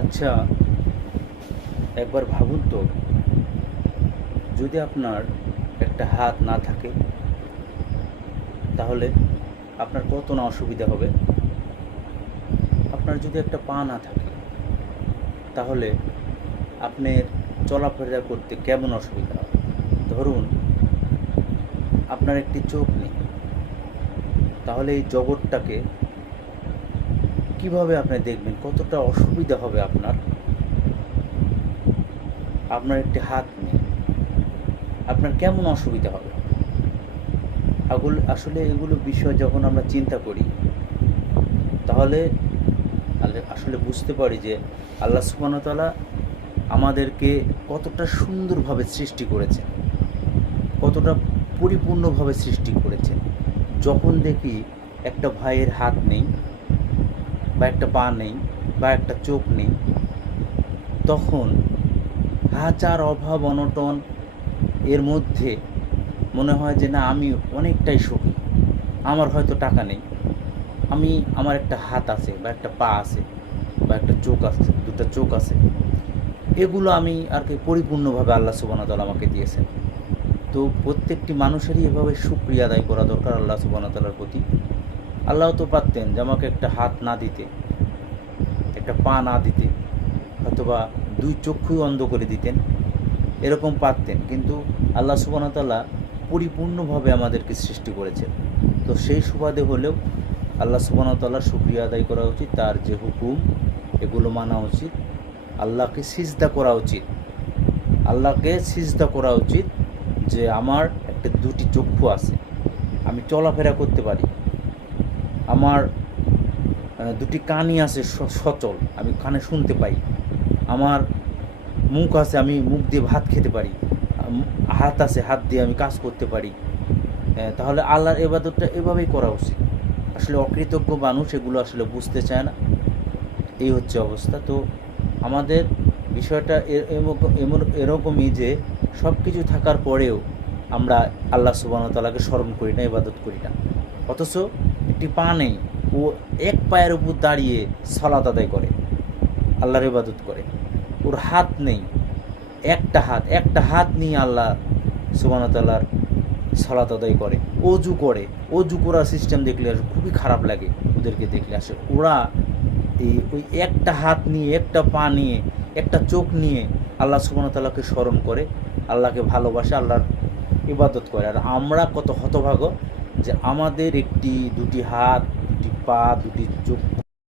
আচ্ছা, একবার ভাবুন তো, যদি আপনার একটা হাত না থাকে তাহলে আপনার কত না অসুবিধা হবে। আপনার যদি একটা পা না থাকে তাহলে আপনার চলাফেরা করতে কেমন অসুবিধা হবে। ধরুন আপনার একটি চোখ নেই, তাহলে এই জগৎটাকে কিভাবে আপনি দেখবেন, কতটা অসুবিধা হবে আপনার। আপনার একটি হাত নেই, আপনার কেমন অসুবিধা হবে। আসলে এগুলো বিষয় যখন আমরা চিন্তা করি তাহলে আসলে বুঝতে পারি যে আল্লাহ সুবহানাহু ওয়া তাআলা আমাদেরকে কতটা সুন্দরভাবে সৃষ্টি করেছেন, কতটা পরিপূর্ণভাবে সৃষ্টি করেছেন। যখন দেখি একটা ভাইয়ের হাত নেই বা একটা পা নেই বা একটা চোখ নেই, তখন হাজার অভাব অনটন এর মধ্যে মনে হয় যে না, আমি অনেকটাই সুখী। আমার হয়তো টাকা নেই, আমার একটা হাত আছে বা একটা পা আছে বা একটা চোখ আছে, দুটো চোখ আছে, এগুলো আমি আর কি পরিপূর্ণভাবে আল্লাহ সুবহানাহু ওয়া তাআলা আমাকে দিয়েছেন। তো প্রত্যেকটি মানুষেরই এভাবে শুকরিয়া আদায় করা দরকার আল্লাহ সুবহানাহু ওয়া তাআলার প্রতি। আল্লাহ তো পারতেন যে আমাকে একটা হাত না দিতে, একটা পা না দিতে, অথবা দুই চক্ষুই অন্ধ করে দিতেন, এরকম পারতেন। কিন্তু আল্লাহ সুবহানাহু ওয়া তাআলা পরিপূর্ণভাবে আমাদেরকে সৃষ্টি করেছেন। তো সেই সুবাদে হলেও আল্লাহ সুবহানাহু ওয়া তাআলার শুকরিয়া আদায় করা উচিত, তার যে হুকুম এগুলো মানা উচিত, আল্লাহকে সিজদা করা উচিত। আল্লাহকে সিজদা করা উচিত যে আমার একটা দুটি চক্ষু আছে, আমি চলাফেরা করতে পারি, আমার দুটি কানই আছে সচল, আমি কানে শুনতে পাই, আমার মুখ আছে, আমি মুখ দিয়ে ভাত খেতে পারি, হাত আছে, হাত দিয়ে আমি কাজ করতে পারি। তাহলে আল্লাহর ইবাদতটা এভাবেই করা উচিত। আসলে অকৃতজ্ঞ মানুষ এগুলো আসলে বুঝতে চায় না, এই হচ্ছে অবস্থা। তো আমাদের বিষয়টা এরকমই যে সব কিছু থাকার পরেও আমরা আল্লাহ সুবহানাহু ওয়া তাআলাকে স্মরণ করি না, ইবাদত করি না। অথচ একটি পা নেই, ও এক পায়ের উপর দাঁড়িয়ে সালাত আদায় করে, আল্লাহর ইবাদত করে। ওর হাত নেই, একটা হাত নিয়ে আল্লাহ সুবহানাহু ওয়া তাআলার সালাত আদায় করে, অজু করার সিস্টেম দেখলে খুবই খারাপ লাগে ওদেরকে দেখলে। আসলে ওরা ওই একটা হাত নিয়ে, একটা পা নিয়ে, একটা চোখ নিয়ে আল্লাহ সুবহানাহু ওয়া তাআলাকে স্মরণ করে, আল্লাহকে ভালোবাসে, আল্লাহর ইবাদত করে। আর আমরা কত হতভাগ্য যে আমাদের একটি দুটি হাত, দুটি পা, দুটি চোখ